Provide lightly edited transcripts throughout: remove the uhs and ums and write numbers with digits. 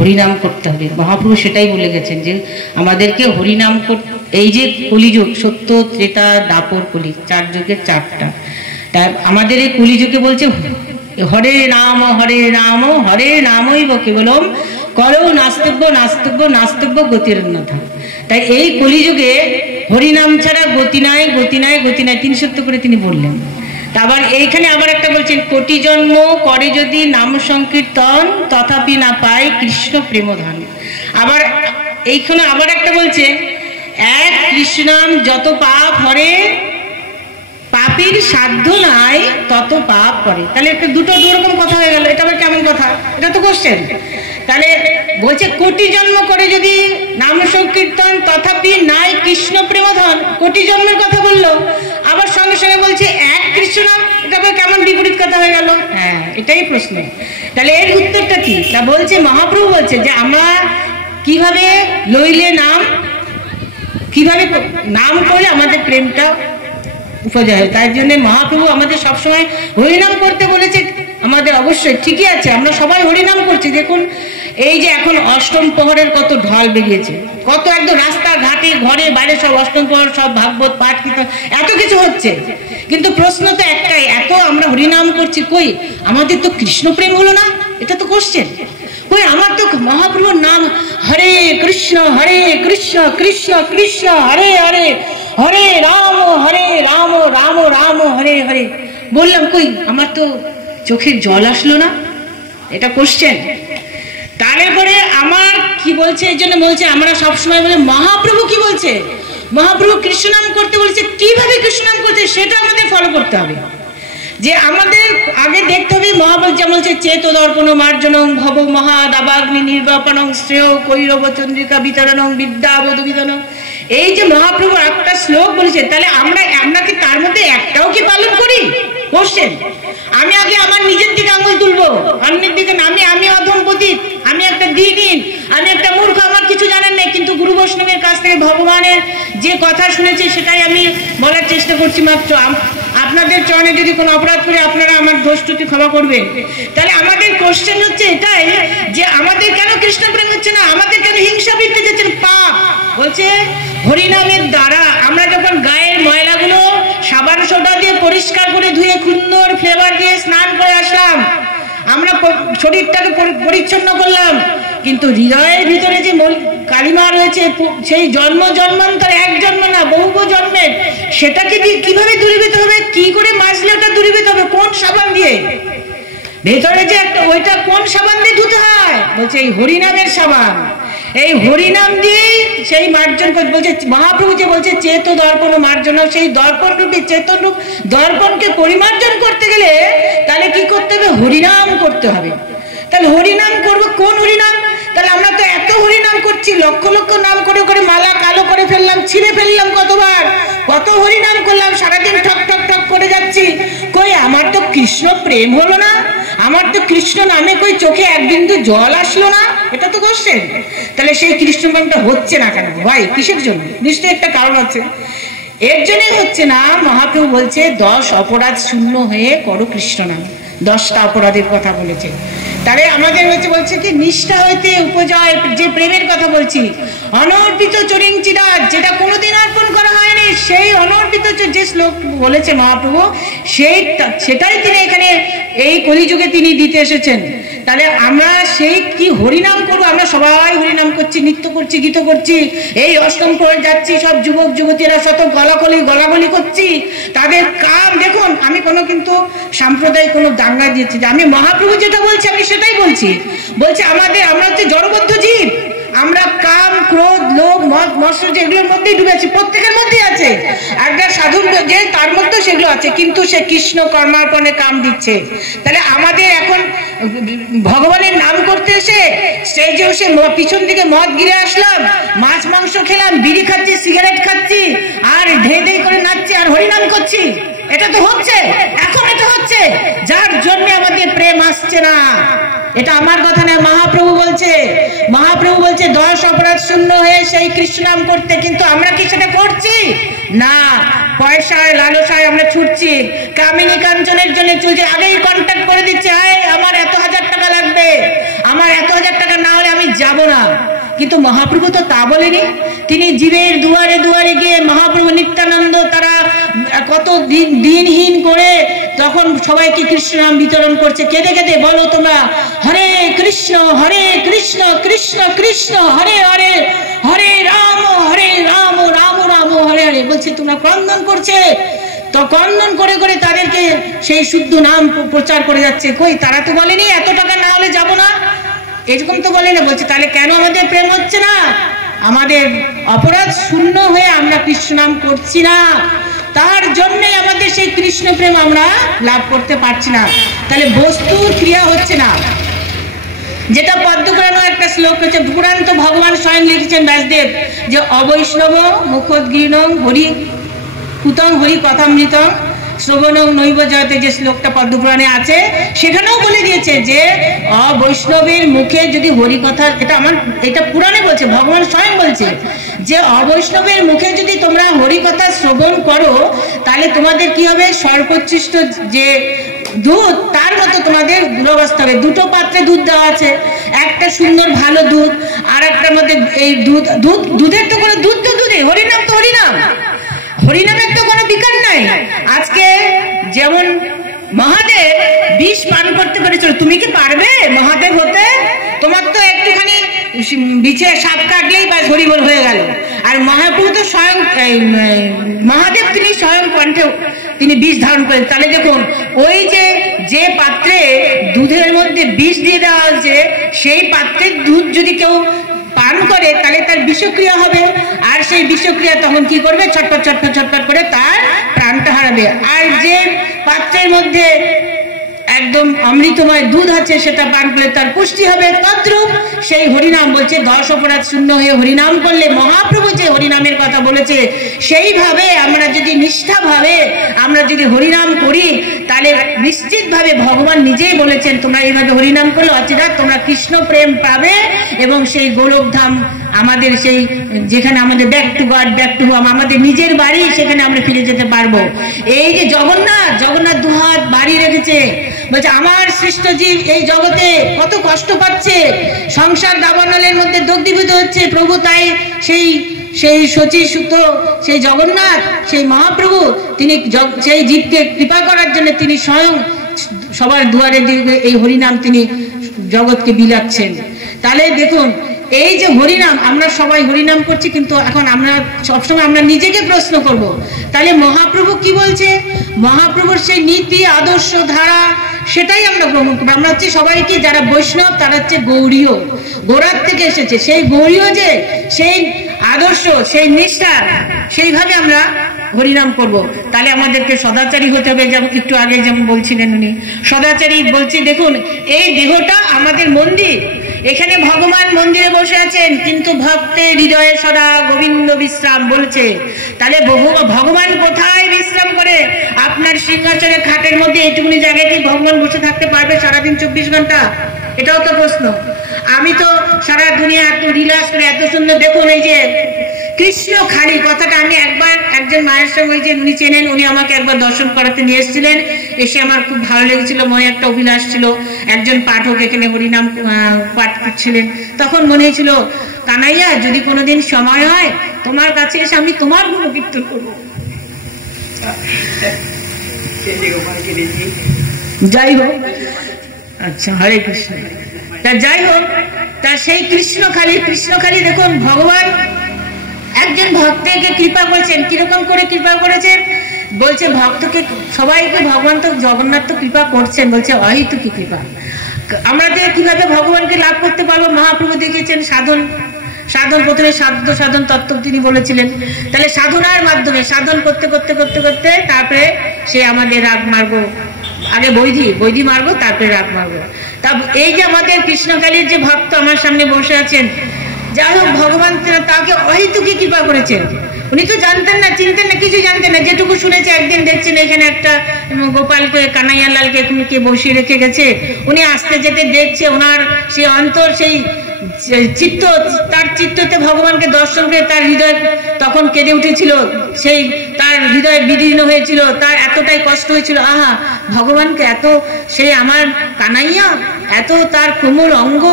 হরিনাম করতে হবে। মহাপ্রভু সেটাই বলে গেছেন যে আমাদেরকে হরিনাম এই যে কলিযুগ, সত্য, ত্রেতা, দাপর, কলি, 4 যুগের 4টা। তাই আমাদের এই কলিযুগে বলছে হরে নাম হরে নামৈব কেবলম করৌ নাস্তব্য নাস্তব্য নাস্তব্য গতিরন্যথা। তাই এই কলিযুগে হরিনাম ছাড়া গতি নাই, গতি নাই, গতি নাই, 3 সত্য করে তিনি বললেন। আবার এইখানে আবার একটা বলছেন, কোটি জন্ম করে যদি নাম সংকীর্তন তথাপি না পায় কৃষ্ণ প্রেমধন। আবার এইখানে আবার একটা বলছে, এক কৃষ্ণাম যত পাপ হরে পাপীর সাধ্য নাই তত পাপ করে। তাহলে একটা দুটো দুরকম কথা হয়ে গেল, এটা আবার কেমন কথা? এটা তো কোশ্চেন। তাহলে বলছে কোটি জন্ম করে যদি নাম সংকীর্তন তথাপি নাই কৃষ্ণ প্রেমধন, কোটি জন্মের কথা বললো। আবার সঙ্গে সঙ্গে বলছে এক কৃষ্ণ নাম, এটা আবার কেমন বিপরীত কথা হয়ে গেল? হ্যাঁ, এটাই প্রশ্ন। তাহলে এর উত্তরটা কি? তা বলছে মহাপ্রভু বলছে যে আমরা কিভাবে লইলে নাম, কিভাবে নাম করলে আমাদের প্রেমটা উপজয় হয়। তাই জন্য মহাপ্রভু আমাদের সবসময় হরিনাম করতে বলেছে। আমাদের অবশ্যই ঠিকই আছে, আমরা সবাই হরিনাম করছি। দেখুন এই যে এখন অষ্টম প্রহরের কত ঢল বেরিয়েছে, কত একদম রাস্তা ঘাটে ঘরে বাইরে সব অষ্টম প্রহর, সব ভাগবত পাঠ কীর্তন এত কিছু হচ্ছে। কিন্তু প্রশ্ন তো একটাই, এত আমরা হরিনাম করছি, কই আমাদের তো কৃষ্ণ প্রেম হলো না? এটা তো কোশ্চেন। কই আমার তো মহাপ্রভুর নাম হরে কৃষ্ণ কৃষ্ণ কৃষ্ণ হরে হরে, হরে রাম রাম রাম হরে হরে বললাম, কই আমার তো চোখের জল আসলো না? এটা কোশ্চেন। তারপরে আমার কি বলছে, এই জন্য বলছে আমরা সবসময় বলে মহাপ্রভু কি বলছে, মহাপ্রভু কৃষ্ণ নাম করতে বলছে, কিভাবে কৃষ্ণ নাম করছে সেটা আমাদের ফলো করতে হবে। যে আমাদের আগে দেখতে হবে মহাপ্রভু যেমন বলছে চেত দর্পণ মার্জনং ভব মহাদাবাগ্নি নির্বাপনং শ্রেয় কৈরব চন্দ্রিকা বিতরণং বিদ্যাবোধ বিতরণং, এই যে মহাপ্রভু একটা শ্লোক বলেছে, তাহলে আমরা কি তার মধ্যে একটাও কি পালন করি? কোশ্চেন। আমি আগে আমার নিজের দিকে আঙুল তুলবো, অন্যের দিকে না। আমি অধম পতিত, আমি একটা দিনহীন, আমি একটা মূর্খ, আমার কিছু জানার নেই। কিন্তু গুরু বৈষ্ণবের কাছ থেকে ভগবানের যে কথা শুনেছি সেটাই আমি বলার চেষ্টা করছি মাত্র। আপনাদের চরণে যদি কোনো অপরাধ করে আপনারা আমার দোষ ত্রুটি ক্ষমা করবেন। তাহলে আমাদের কোশ্চেন হচ্ছে এটাই যে আমাদের কেন কৃষ্ণ প্রেম হচ্ছে না, আমাদের কেন হিংসা বৃদ্ধি যাচ্ছেন? পাপ বলছে হরিনামের দ্বারা আমরা যখন গায়ের ময়লাগুলো সাবান সোডা দিয়ে পরিষ্কার করে ধুয়ে সুন্দর ফ্লেভার দিয়ে স্নান করে আসলাম, আমরা শরীরটাকে পরিচ্ছন্ন করলাম, কিন্তু হৃদয়ের ভিতরে যে কালিমা রয়েছে সেই জন্ম জন্মান্তর, এক জন্ম না বহু জন্মের, সেটাকে কিভাবে দূরীভূত হবে? কি করে মাজলে ওটা দূরীভূত হবে? কোন সাবান দিয়ে? ভেতরে যে একটা ওইটা কোন সাবান দিয়ে ধুতে হয়? বলছে এই হরিনামের সাবান। এই হরিনাম দিয়ে সেই মার্জন বলছে মহাপ্রভু, যে বলছে চেত দর্পণ মার্জন, সেই দর্পণ রূপে চেতন রূপ দর্পণকে পরিমার্জন করতে গেলে তাহলে কি করতে হবে? হরিনাম করতে হবে। তাহলে হরিনাম করবো, কোন হরিনাম? তাহলে আমরা তো এত হরিনাম করছি, লক্ষ লক্ষ নাম করে করে মালা কালো করে ফেললাম, ছিঁড়ে ফেললাম কতবার, কত হরিনাম করলাম, সারাদিন ঠক ঠক ঠক করে যাচ্ছি। কই আমার তো কৃষ্ণ প্রেম হলো না, আমার তো কৃষ্ণ নামে কই চোখে এক বিন্দু জল আসলো না। এটা তো কোশ্চেন। তাহলে সেই কৃষ্ণ প্রেমটা হচ্ছে না কেন ভাই? কিসের জন্য? নিশ্চয়ই একটা কারণ আছে। এর জন্যই হচ্ছে না। মহাপ্রভু বলছে 10 অপরাধ শূন্য হয়ে করো কৃষ্ণ নাম। 10টা অপরাধের কথা বলেছে। তাহলে আমাদের বলছে কি নিষ্ঠা হইতে উপজয়, যে প্রেমের কথা বলছি, অনর্পিত চরিং চিরাজ, যেটা কোনোদিন অর্পণ করা হয়নি, সেই অনর্পিত যে শ্লোক বলেছে মহাপ্রভু, সেটাই তিনি এখানে এই কলিযুগে তিনি দিতে এসেছেন। তাহলে আমরা সেই কি হরিনাম করবো? আমরা সবাই হরিনাম করছি, নৃত্য করছি, গীত করছি, এই অষ্টম প্রহর যাচ্ছি, সব যুবক যুবতীরা শত গলাগলি করছি, তাদের কাম দেখুন। আমি কিন্তু সাম্প্রদায়িক কোনো দাঙ্গা দিচ্ছি, আমি মহাপ্রভু যেটা বলছি আমি সেটাই বলছি। বলছে আমরা হচ্ছে জড়বদ্ধ জীব, আমরা কাম ক্রোধ লোভ মদ মৎসর্য এগুলোর মধ্যেই ডুবেছি, প্রত্যেকের মধ্যেই আছে। একটা সাধুর যে তার মধ্যেও সেগুলো আছে, কিন্তু সে কৃষ্ণ কর্মার্পণে কাম দিচ্ছে। তাহলে আমাদের এখন ভগবানের নাম করতে এসে স্টেজে বসে পিছন দিকে মদ গিরে আসলাম, মাছ মাংস খেলাম, বিড়ি খাচ্ছি, সিগারেট খাচ্ছি, আর ঢে করে নাচছি আর হরিনাম করছি। এটা তো হচ্ছে, এখন এটা হচ্ছে, যার জন্য আমাদের প্রেম আসছে না। এটা আমার কথা না, মহাপ্রভু বলছে। মহাপ্রভু বলছে 10 অপরাধ শূন্য হয়ে সেই কৃষ্ণ নাম করতে, কিন্তু আমরা কি সেটা করছি না? পয়সায় লালসায় আমরা ছুটছি, কামিনী কাঞ্চনের জন্য চলছে, আগেই কন্ট্যাক্ট করে দিচ্ছে, আমার এত 1000 টাকা লাগবে, আমার 1,000 টাকা না হলে আমি যাব না। কিন্তু মহাপ্রভু তো তা বলেনি। তিনি জীবের দুয়ারে দুয়ারে গিয়ে মহাপ্রভু নিত্যানন্দ তারা কত দিনহীন করে তখন সবাইকে কৃষ্ণ নাম বিতরণ করছে, কেঁদে কেঁদে বলো তোমরা হরে কৃষ্ণ কৃষ্ণ কৃষ্ণ হরে হরে, হরে রাম রাম রাম হরে হরে বলছে, তোমরা ক্রন্দন করছে। তো ক্রন্দন করে করে তাদেরকে সেই শুদ্ধ নাম প্রচার করে যাচ্ছে। কই, তারা তো বলেনি 1 টাকা না হলে যাব না, এরকম তো বলে না। বলছে তাহলে কেন আমাদের প্রেম হচ্ছে না? আমাদের অপরাধ শূন্য হয়ে আমরা কৃষ্ণ নাম করছি না, তার জন্যই আমাদের সেই কৃষ্ণ প্রেম আমরা লাভ করতে পারছি না। তাহলে বস্তুর ক্রিয়া হচ্ছে না। যেটা পদ্মপুরাণে একটা শ্লোক রয়েছে, পুরাণ তো ভগবান স্বয়ং লিখেছেন ব্যাসদেব, যে অবৈষ্ণব মুখোদ্গীর্ণং হরি কুতং হরি কথামৃতং শ্রবণং নৈব জয়তে, যে শ্লোকটা পদ্মপুরাণে আছে সেখানেও বলে দিয়েছে যে অবৈষ্ণবের মুখে যদি হরি কথা, এটা পুরাণে বলছে, ভগবান স্বয়ং বলছে যে অবৈষ্ণবের মুখে যদি তোমরা হরি কথা শ্রবণ করো তাহলে তোমাদের কি হবে, সর্বোচ্ছিষ্ট যে দুধ তার মতো তোমাদের দুরবস্থা হবে। 2টো পাত্রে দুধ দেওয়া আছে, একটা সুন্দর ভালো দুধ, আর একটার মধ্যে এই দুধের তো কোনো দুধ তো দুধে, হরিনাম তো হরিনাম, হরিনামের তো কোনো বিকার নাই। আজকে যেমন মহাদেব বিষ পান করতে পেরেছিল, তুমি কি পারবে মহাদেব হতে? তোমার তো একটুখানি বিছে সাপ কাটলেই বা হরিবল হয়ে গেল। আর মহাপ্রভু তো স্বয়ং মহাদেব, তিনি স্বয়ং কণ্ঠে তিনি বিষ ধারণ করেন। তাহলে দেখুন, ওই যে পাত্রে দুধের মধ্যে বিষ দিয়ে দেওয়া হয়েছে, সেই পাত্রের দুধ যদি কেউ পান করে তাহলে তার বিষক্রিয়া হবে, আর সেই বিষক্রিয়া তখন কি করবে, ছটপট ছটপট ছটপট করে তার প্রাণটা হারাবে। আর যে পাত্রের মধ্যে একদম অমৃতময় দুধ আছে সেটা পান করলে তার পুষ্টি হবে। তদ্রূপ সেই হরিনাম বলছে 10 অপরাধ শূন্য হয়ে হরিনাম করলে, মহাপ্রভু যে হরিনামের কথা বলেছে সেইভাবে আমরা যদি নিষ্ঠাভাবে আমরা যদি হরিনাম করি তাহলে নিশ্চিতভাবে ভগবান নিজেই বলেছেন তোমরা এইভাবে হরিনাম করলে অচিরাৎ তোমরা কৃষ্ণ প্রেম পাবে এবং সেই গোলকধাম আমাদের সেই যেখানে আমাদের back to god back to home, আমাদের নিজের বাড়ি, সেখানে আমরা ফিরে যেতে পারবো। এই যে জগন্নাথ দুহাত বাড়ি রেখেছে, বলছে আমার সৃষ্ট জীব এই জগতে কত কষ্ট পাচ্ছে, সংসার দাবানলের মধ্যে দগ্ধীভূত হচ্ছে, প্রভু তাই সেই শচী সুত সেই জগন্নাথ সেই মহাপ্রভু তিনি সেই জীবকে কৃপা করার জন্য তিনি স্বয়ং সবার দুয়ারে দিকে এই হরিনাম তিনি জগৎকে বিলাচ্ছেন। তাহলে দেখুন, এই যে হরিনাম আমরা সবাই হরিনাম করছি, কিন্তু এখন আমরা সবসময় আমরা নিজেকে প্রশ্ন করব, তাহলে মহাপ্রভু কি বলছে, মহাপ্রভুর সেই নীতি আদর্শ ধারা সেটাই আমরা গ্রহণ করবো। আমরা হচ্ছে সবাইকে যারা বৈষ্ণব তারা হচ্ছে গৌড়ীয়, গোড়ার থেকে এসেছে, সেই গৌড়ীয় যে সেই আদর্শ সেই নিষ্ঠা সেইভাবে আমরা হরিনাম করব। তাহলে আমাদেরকে সদাচারী হতে হবে, যেমন একটু আগে যেমন বলছিলেন উনি সদাচারী বলছি। দেখুন, এই দেহটা আমাদের মন্দির, এখানে ভগবান মন্দিরে বসে আছেন, কিন্তু ভক্তের হৃদয়ে সদা গোবিন্দ বিশ্রাম বলছে। তাহলে ভগবান কোথায় বিশ্রাম করে? আপনার সিংহাসনের খাটের মধ্যে এইটুকুনি জায়গায় কি ভগবান বসে থাকতে পারবে সারাদিন 24 ঘন্টা? এটাও তো প্রশ্ন। আমি তো সারা দুনিয়া এত রিল্যাক্স করে এত সুন্দর, দেখুন এই যে কৃষ্ণ খালি কথাটা আমি একবার একজন মায়ের সঙ্গে, ওই যে উনি চেনেন, উনি আমাকে একবার দর্শন করাতে নিয়ে এসেছিলেন, এসে আমার খুব ভালো লেগেছিল, মনে একটা অভিলাষ ছিল, একজন পাঠক এখানে হরিনাম পাঠ করছিলেন, তখন মনে হয়েছিল কানাইয়া যদি কোনোদিন সময় হয় তোমার কাছে এসে আমি তোমার গুণ কীর্তন করবো। যাই হোক, আচ্ছা হরে কৃষ্ণ। তা যাই হোক, তা সেই কৃষ্ণখালী দেখুন ভগবান একজন ভক্তকে কৃপা করেছেন। কিরকম করে কৃপা করেছেন? বলছে ভক্তকে সবাইকে ভগবান তো জগন্নাথ তো কৃপা করছেন, বলছে অহেতুকী কৃপা। আমরা কিভাবে ভগবানকে লাভ করতে পারবো? মহাপ্রভু দেখিয়েছেন সাধন প্রথমে সাধন তত্ত্ব তিনি বলেছিলেন। তাহলে সাধনার মাধ্যমে সাধন করতে করতে করতে করতে তারপরে সে আমাদের রাগ মার্গ, আগে বৈধি মার্গ, তারপরে রাগ মার্গ। তা এই যে আমাদের কৃষ্ণকালীর যে ভক্ত আমার সামনে বসে আছেন, যাই হোক ভগবান তাকে অহেতুকী কৃপা করেছেন। উনি তো জানতেন না, চিনতেন না, কিছু জানতেন না, যেটুকু শুনেছে একদিন দেখছেন এখানে একটা গোপালকে কানাইয়ালালকে কে বসিয়ে রেখে গেছে, উনি আসতে যেতে দেখছে, ওনার সেই অন্তর সেই চিত্ত, তার চিত্ততে ভগবানকে দর্শন করে তার হৃদয় তখন কেঁদে উঠেছিল, সেই তার হৃদয় বিদীর্ণ হয়েছিল, তার এতটাই কষ্ট হয়েছিল, আহা ভগবানকে এত, সে আমার কানাইয়া এত তার কোমল অঙ্গ,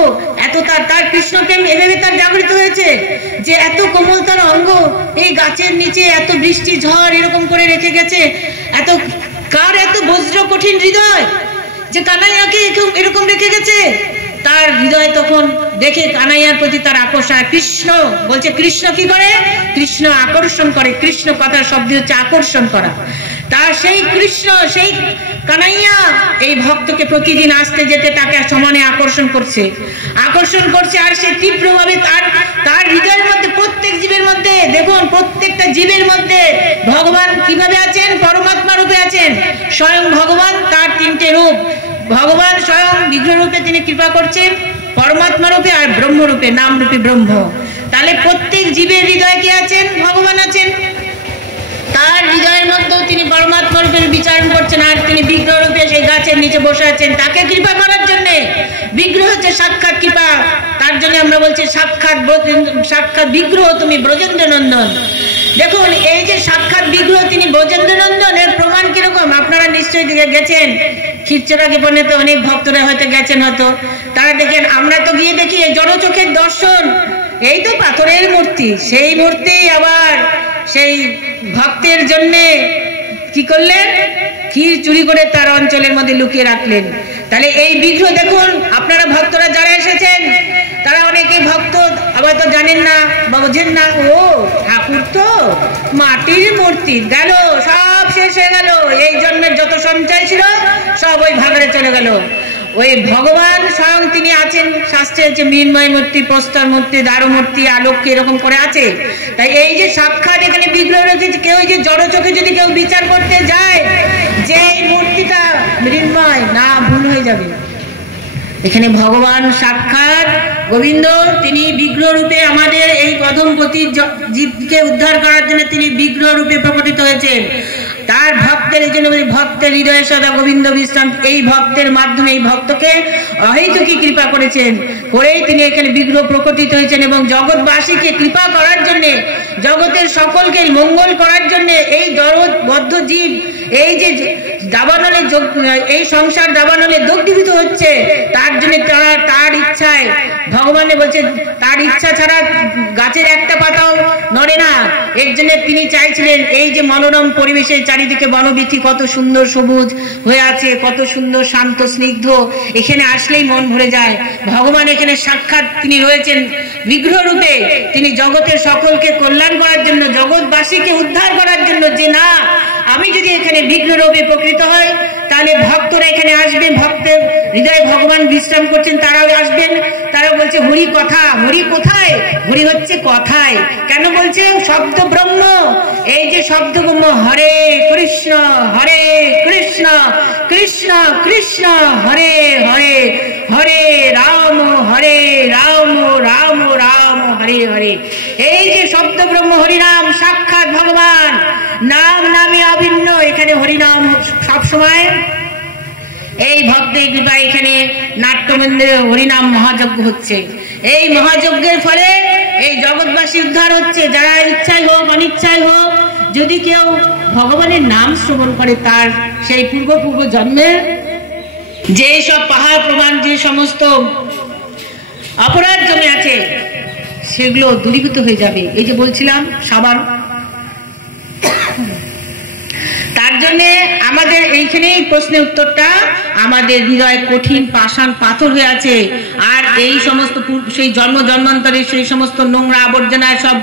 এত তার কৃষ্ণ প্রেম এভাবে তার জাগরিত হয়েছে যে এত কোমল তার অঙ্গ, এই গাছের নিচে এত বৃষ্টি ঝড় এরকম করে রেখে গেছে। এত কার এত বজ্র কঠিন হৃদয় যে কানাইয়াকে এরকম রেখে গেছে। তার হৃদয় তখন দেখে কানাইয়ার প্রতি তার আকর্ষণ। কৃষ্ণ বলছে, কৃষ্ণ কি করে? কৃষ্ণ আকর্ষণ করে। কৃষ্ণ কথার শব্দ হচ্ছে আকর্ষণ করা। তার সেই কৃষ্ণ, সেই কানাইয়া এই ভক্তকে প্রতিদিন আসতে যেতে তাকে সমানে আকর্ষণ করছে। আর সে তীব্রভাবে তার হৃদয়ের মধ্যে, প্রত্যেক জীবের মধ্যে, দেখুন প্রত্যেকটা জীবের মধ্যে ভগবান কিভাবে আছেন? পরমাত্মা রূপে আছেন। স্বয়ং ভগবান, তার তিনটে রূপ। ভগবান স্বয়ং বিগ্রহ রূপে তিনি কৃপা করছেন, পরমাত্মা রূপে আর ব্রহ্ম রূপে, নাম রূপে ব্রহ্ম। তাহলে প্রত্যেক জীবের হৃদয়ে কে আছেন? ভগবান আছেন। তার হৃদয়ের মধ্যেও তিনি পরমাত্মা রূপে বিচরণ করছেন, আর তিনি বিগ্রহ রূপে সেই গাছের নিচে বসে আছেন তাকে কৃপা করার জন্য। বিগ্রহ হচ্ছে সাক্ষাৎ কৃপা। তার জন্য আমরা বলছি সাক্ষাৎ বিগ্রহ তুমি ব্রজেন্দ্র নন্দন। দেখুন এই যে সাক্ষাৎ বিগ্রহ তিনি ব্রজেন্দ্র নন্দন, এর প্রমাণ কিরকম? আপনারা নিশ্চয়ই গেছেন ক্ষীরচোরা বনেতে, অনেক ভক্তরা হয়তো গেছেন, হয়তো তারা দেখেন। আমরা তো গিয়ে দেখি জড়চোখের দর্শন, এই তো পাথরের মূর্তি, সেই মূর্তি আবার সেই ভক্তের জন্য কি করলেন? ক্ষীর চুরি করে তার অঞ্চলের মধ্যে লুকিয়ে রাখলেন। তাহলে এই বিগ্রহ দেখুন, আপনারা ভক্তরা যারা এসেছেন তারা অনেকে ভক্ত আবার তো জানেন না বা বোঝেন না, ও ঠাকুর তো মাটির মূর্তি, গেল সব শেষ হয়ে গেল, এই জন্মের যত সঞ্চয় ছিল সব ওই ভাগাড়ে চলে গেল। ওই ভগবান স্বয়ং তিনি আছেন। শাস্ত্রে হচ্ছে মৃন্ময় মূর্তি, প্রস্তর মূর্তি, দারু মূর্তি, আলোককে এরকম করে আছে। তাই এই যে সাক্ষাৎ এখানে বিগ্রহ রয়েছে, কেউ যে জড় চোখে যদি কেউ বিচার করতে যায় যে এই মূর্তিটা মৃন্ময়, না, ভুল হয়ে যাবে। এখানে ভগবান সাক্ষাৎ গোবিন্দ, তিনি বিগ্রহ রূপে আমাদের এই অধমপতি জীবকে উদ্ধার করার জন্য তিনি বিগ্রহ রূপে প্রকটিত হয়েছেন। তার ভক্তের, এই জন্য ভক্তের হৃদয়ে সদা গোবিন্দ বিশ্রাম। এই ভক্তের মাধ্যমে এই ভক্তকে অহেতুকী কৃপা করেছেন, করেই তিনি এখানে বিগ্রহ প্রকটিত হয়েছেন। এবং জগৎবাসীকে কৃপা করার জন্য, জগতের সকলকে মঙ্গল করার জন্য এই জড়বদ্ধ জীব এই যে দাবানলে, এই সংসার দাবানলে দগ্ধীভূত হচ্ছে, তার জন্য তার ইচ্ছায়, ভগবান বলছে তার ইচ্ছা ছাড়া গাছের একটা পাতাও নড়ে না। এর জন্য তিনি চাইছিলেন এই যে মনোরম পরিবেশে চারিদিকে বনবীথি কত সুন্দর সবুজ হয়ে আছে, কত সুন্দর শান্ত স্নিগ্ধ, এখানে আসলেই মন ভরে যায়। ভগবান এখানে সাক্ষাৎ তিনি রয়েছেন বিগ্রহ রূপে, তিনি জগতের সকলকে কল্যাণ করার জন্য, জগৎবাসীকে উদ্ধার করার জন্য। যে না, আমি যদি এখানে বিগ্রহ রূপে প্রকৃত হয় তাহলে ভক্তরা এখানে আসবে, ভক্তের হৃদয়ে ভগবান বিশ্রাম করছেন, তারাও আসবেন। তারা বলছে হরি কথা, হরি কোথায়? হরি হচ্ছে কথায়। কেন বলছে? শব্দ ব্রহ্ম। এই যে শব্দ ব্রহ্ম, হরে কৃষ্ণ হরে কৃষ্ণ কৃষ্ণ কৃষ্ণ হরে হরে, হরে রাম রাম রাম হরে হরে। এই যে শব্দ ব্রহ্ম হরিনাম, সাক্ষাৎ ভগবান, নাম নামে অভিন্ন। এখানে হরিনাম সবসময় এই ভক্তের কৃপা। এখানে নাট্যমন্দিরে হরিনাম মহাযজ্ঞ হচ্ছে। এই মহাযজ্ঞের ফলে এই জগৎবাসী উদ্ধার হচ্ছে। যারা ইচ্ছাই হোক অনিচ্ছাই হোক, যদি কেউ ভগবানের নাম শ্রবণ করে, তার সেই পূর্ব জন্মের যে সব পাহাড় প্রমাণ, যে সমস্ত অপরাধ জমে আছে, সেগুলো দূরীভূত হয়ে যাবে। এই যে বলছিলাম সাবান, তার জন্য আমাদের এইখানেই প্রশ্নের উত্তরটা, আমাদের হৃদয় কঠিন পাষাণ পাথর হয়ে আছে। আর এই সমস্ত সেই জন্মান্তরের সেই সমস্ত নোংরা আবর্জনায় সব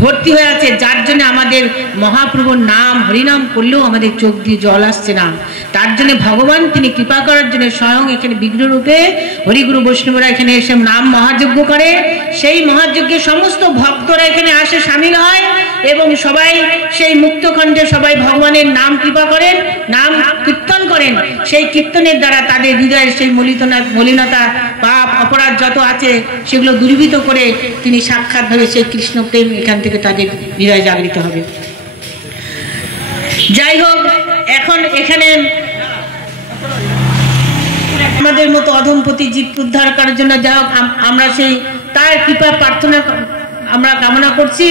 ভর্তি হয়ে আছে, যার জন্য আমাদের মহাপ্রভুর নাম হরিনাম করলেও আমাদের চোখ দিয়ে জল আসছে না। তার জন্য ভগবান তিনি কৃপা করার জন্য স্বয়ং এখানে বিগ্রহ রূপে হরিগুরু বৈষ্ণবরা এখানে এসে নাম মহাযজ্ঞ করে। সেই মহাযজ্ঞে সমস্ত ভক্তরা এখানে আসে, সামিল হয়, এবং সবাই সেই মুক্তখণ্ডে সবাই ভগবানের নাম কৃপা করেন, নাম কীর্তন করেন। সেই কীর্তনের দ্বারা তাদের হৃদয়ের সেই মলিনতা, পাপ, অপরাধ যত আছে সেগুলো দূরীভূত করে তিনি সাক্ষাৎভাবে সেই কৃষ্ণ প্রেম এখান থেকে তাদের হৃদয় জাগরিত হবে। যাই হোক, এখন এখানে আমাদের মতো অধমপতি জীব উদ্ধার করার জন্য যা হোক আমরা সেই তার কৃপা প্রার্থনা আমরা কামনা করছি।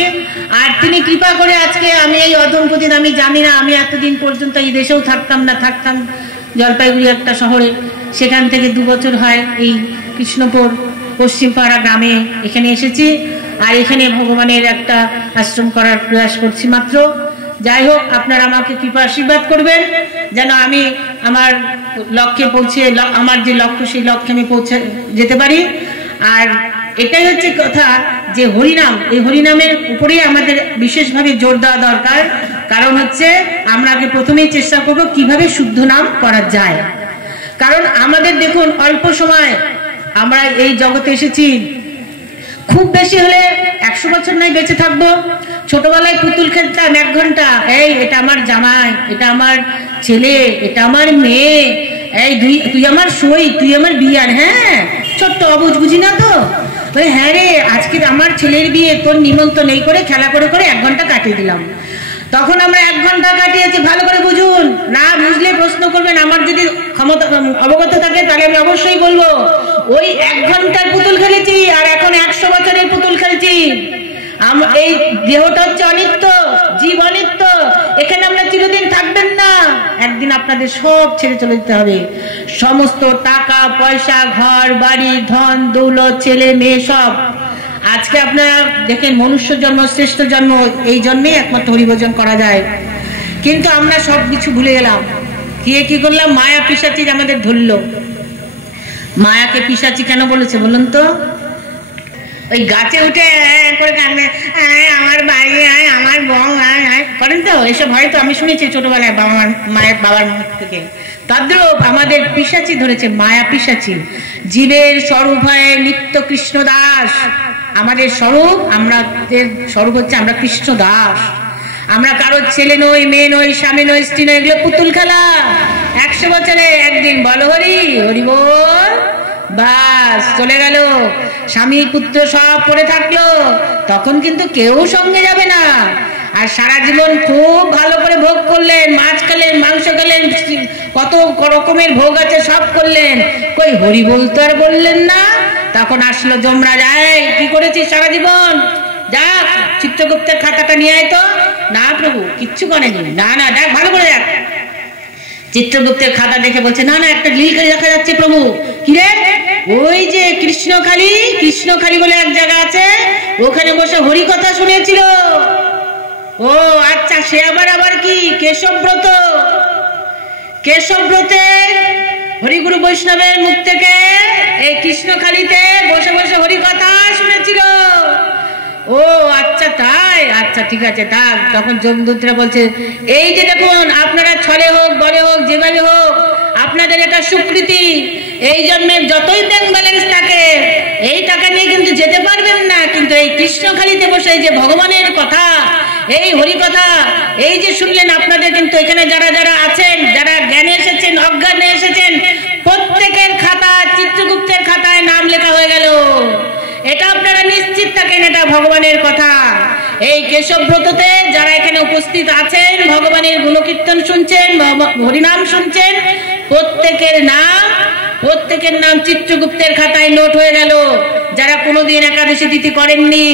আর তিনি কৃপা করে আজকে আমি এই অধমপতি, আমি জানি না, আমি এতদিন পর্যন্ত এই দেশেও থাকতাম জলপাইগুড়ি একটা শহরে, সেখান থেকে 2 বছর হয় এই কৃষ্ণপুর পশ্চিমপাড়া গ্রামে এখানে এসেছি, আর এখানে ভগবানের একটা আশ্রম করার প্রয়াস করছি মাত্র। যাই হোক, আপনারা আমাকে কৃপা আশীর্বাদ করবেন যেন আমি আমার লক্ষ্যে পৌঁছে, আমার যে লক্ষ্য সেই লক্ষ্যে আমি পৌঁছে যেতে পারি। আর এটাই হচ্ছে কথা যে হরিনাম, এই হরিনামের উপরেই আমাদের বিশেষভাবে জোর দেওয়া দরকার। কারণ হচ্ছে আমরা আগে প্রথমেই চেষ্টা করব কিভাবে শুদ্ধ নাম করা যায়। কারণ আমাদের দেখুন অল্প সময় আমরা এই জগতে এসেছি, খুব বেশি হলে 100 বছর নয় বেঁচে থাকবো। ছোটবেলায় পুতুল খেলতাম 1 ঘন্টা, এই এটা আমার জামাই, এটা আমার ছেলে, এটা আমার মেয়ে, এই তুই আমার সই, তুই আমার বিয়ার। হ্যাঁ, ছোট্ট অবুঝ বুঝি না তো, হ্যাঁ রে আজকে আমার ছেলের বিয়ে, তোর নিমন্ত্রণ এই করে খেলা করে করে 1 ঘন্টা কাটিয়ে দিলাম। তখন আমরা 1 ঘন্টা কাটিয়েছি, ভালো করে বুঝুন, না বুঝলে প্রশ্ন করবেন। আমার যদি ক্ষমতা অবগত থাকে তাহলে আমি অবশ্যই বলবো, ওই 1 ঘন্টার পুতুল খেলেছি আর এখন 100 বছরের পুতুল খেলছি। এই দেহটা হচ্ছে অনিত্য, জীব অনিত্য, এখানে আমরা চিরদিন থাকবেন না। একদিন আপনাদের সব ছেড়ে চলে যেতে হবে, সমস্ত টাকা পয়সা, ঘর বাড়ি, ধন দৌলত, ছেলে মেয়ে সব। আজকে আপনারা দেখেন মনুষ্য জন্ম শ্রেষ্ঠ জন্ম, এই জন্মেই একমাত্র হরিভজন করা যায়। কিন্তু আমরা সব কিছু ভুলে গেলাম। কি করলাম? মায়া পিশাচি আমাদের ধরলো। মায়াকে পিশাচি কেন বলেছে বলুন তো? ওই গাছে উঠে করে কাঁদবে, আমার বাড়ি আয়, আমার বউ আয় আয় করেন তো, এসব হয়তো আমি শুনেছি ছোটবেলায় মায়ের বাবার মুখ থেকে। তদ্রূপ আমাদের পিশাচি ধরেছে, মায়া পিশাচি। জীবের স্বরূপ হয় নিত্য কৃষ্ণ দাস। আমাদের স্বরূপ, আমাদের স্বরূপ হচ্ছে আমরা কৃষ্ণ দাস। আমরা কারোর ছেলে নই, মেয়ে নই, স্বামী নই, স্ত্রী নই, এগুলো পুতুল খেলা। 100 বছরে একদিন বলো হরি হরি বল, বাস চলে গেল। স্বামী পুত্র সব পড়ে থাকলো, তখন কিন্তু কেউ সঙ্গে যাবে না। আর সারা জীবন খুব ভালো করে ভোগ করলেন, মাছ খেলেন, মাংস খেলেন, কত রকমের ভোগ আছে সব করলেন, কই হরি বলতো আর বললেন না। তখন আসলো যমরাজ, কি করেছিস সারা জীবন, যা চিত্রগুপ্তের খাতাটা নিয়ে আয় তো। না প্রভু কিচ্ছু করেনি। না না দেখ ভালো করে দেখ। চিত্রগুপ্তের খাতা দেখে বলছে, না না একটা নীলকালি দেখা যাচ্ছে প্রভু। কিরে? ওই যে কৃষ্ণখালি বলে এক জায়গা আছে, ওখানে বসে হরি কথা শুনেছিল। ও আচ্ছা, সে আবার কি? কেশবব্রতের হরিগুরু বৈষ্ণবের মুখ থেকে এই কৃষ্ণখালিতে বসে বসে হরি কথা শুনেছিল। ও আচ্ছা তাই, আচ্ছা ঠিক আছে থাক। তখন যমদূতরা বলছে, এই যে দেখুন আপনারা ছলে হোক বলে হোক যেভাবে হোক আপনাদের এটা স্বীকৃতি, এই জন্মের যতই ব্যাংক ব্যালেন্স থাকে এই টাকা নিয়ে কিন্তু যেতে পারবেন না। কিন্তু এই কৃষ্ণখালিতে বসে যে ভগবানের কথা, এই হরি কথা এই যে শুনলেন, আপনাদের কিন্তু এখানে যারা যারা আছেন, যারা জ্ঞানে এসেছেন অজ্ঞানে এসেছেন, প্রত্যেকের খাতা চিত্রগুপ্তের খাতায় নাম লেখা হয়ে গেল। এটা আপনারা নিশ্চিত থাকেন, এটা ভগবানের কথা। এই কেশবব্রততে যারা এখানে উপস্থিত আছেন, ভগবানের গুণকীর্তন শুনছেন, হরিনাম শুনছেন, প্রত্যেকের নাম চিত্রগুপ্তের খাতায় নোট হয়ে গেল। যারা কোনোদিন একাদশী তিথি করেননি,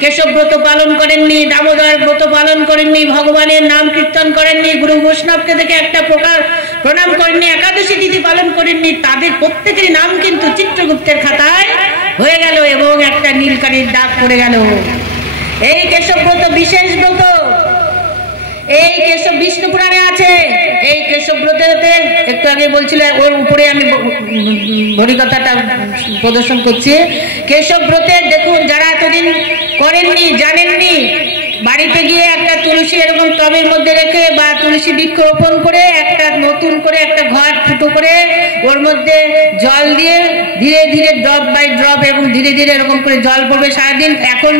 কেশব ব্রত পালন করেননি, দামোদর ব্রত পালন করেননি, ভগবানের নাম কীর্তন করেননি, গুরু বৈষ্ণবকে দেখে একটা প্রকার প্রণাম করেননি, একাদশী তিথি পালন করেননি, তাদের প্রত্যেকের নাম কিন্তু চিত্রগুপ্তের খাতায় হয়ে গেল এবং একটা নীলকালির দাগ পড়ে গেল। এই কেশব ব্রত বিশেষ ব্রত, এই কেশব বিষ্ণু পুরাণে আছে। এই কেশব ব্রততে একটু আগে বলছিল, ওর উপরে আমি হরিকথাটা প্রদর্শন করছি। কেশব ব্রতে দেখুন, যারা এতদিন করেননি জানেননি, বাড়িতে গিয়ে একটা তুলসী এরকম টবের মধ্যে রেখে বা তুলসী বৃক্ষ রোপণ করে একটা নতুন করে একটা ঘর ফুটো করে ওর মধ্যে জল দিয়ে ধীরে ধীরে ড্রপ বাই ড্রপ এবং ধীরে ধীরে এরকম করে জল পড়বে সারাদিন। এখন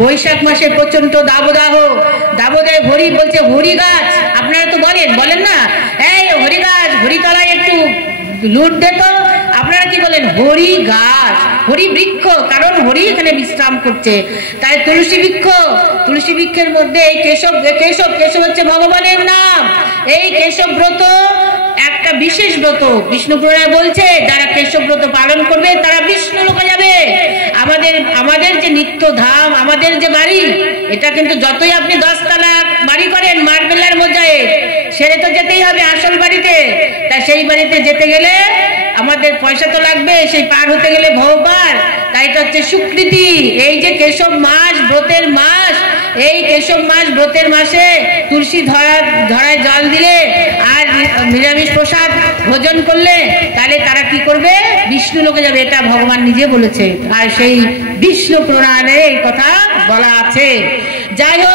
বৈশাখ মাসে প্রচন্ড দাবদাহে হরি বলছে, হরি গাছ আপনারা তো বলেন না, এই হরি গাছ, হরিতলায় একটু লুট দে তো। আপনারা কি বলেন? হরি গাছ, হরি বৃক্ষ, কারণ হরি এখানে বিশ্রাম করছে। তাই তুলসী বৃক্ষের মধ্যে এই কেশব হচ্ছে ভগবানের নাম। এই কেশব ব্রত একটা বিশেষ ব্রত। বিষ্ণু পুরাণে বলছে, যারা কেশব ব্রত পালন করবে তারা বিষ্ণু লোকে যাবে। আমাদের যে নিত্য ধাম, আমাদের যে বাড়ি, এটা কিন্তু যতই আপনি 10 তলা বাড়ি করেন মার্বেলের মধ্যে, সেরে তো যেতেই হবে আসল বাড়িতে। তা সেই বাড়িতে যেতে গেলে আমাদের পয়সা তো লাগবে সেই পার হতে গেলে ভবপার, তাই তো হচ্ছে স্বীকৃতি। এই যে কেশব মাস, ব্রতের মাস, এই কেশব মাস ব্রতের মাসে তুলসী ধরায় জল দিলে আর নিরামিষ প্রসাদ ভোজন করলে তাহলে তারা কি করবে? বিষ্ণু লোকে যাবে, এটা ভগবান নিজে বলেছে। আর সেই বিষ্ণু পুরাণে এই কথা বলা আছে। যাই হোক।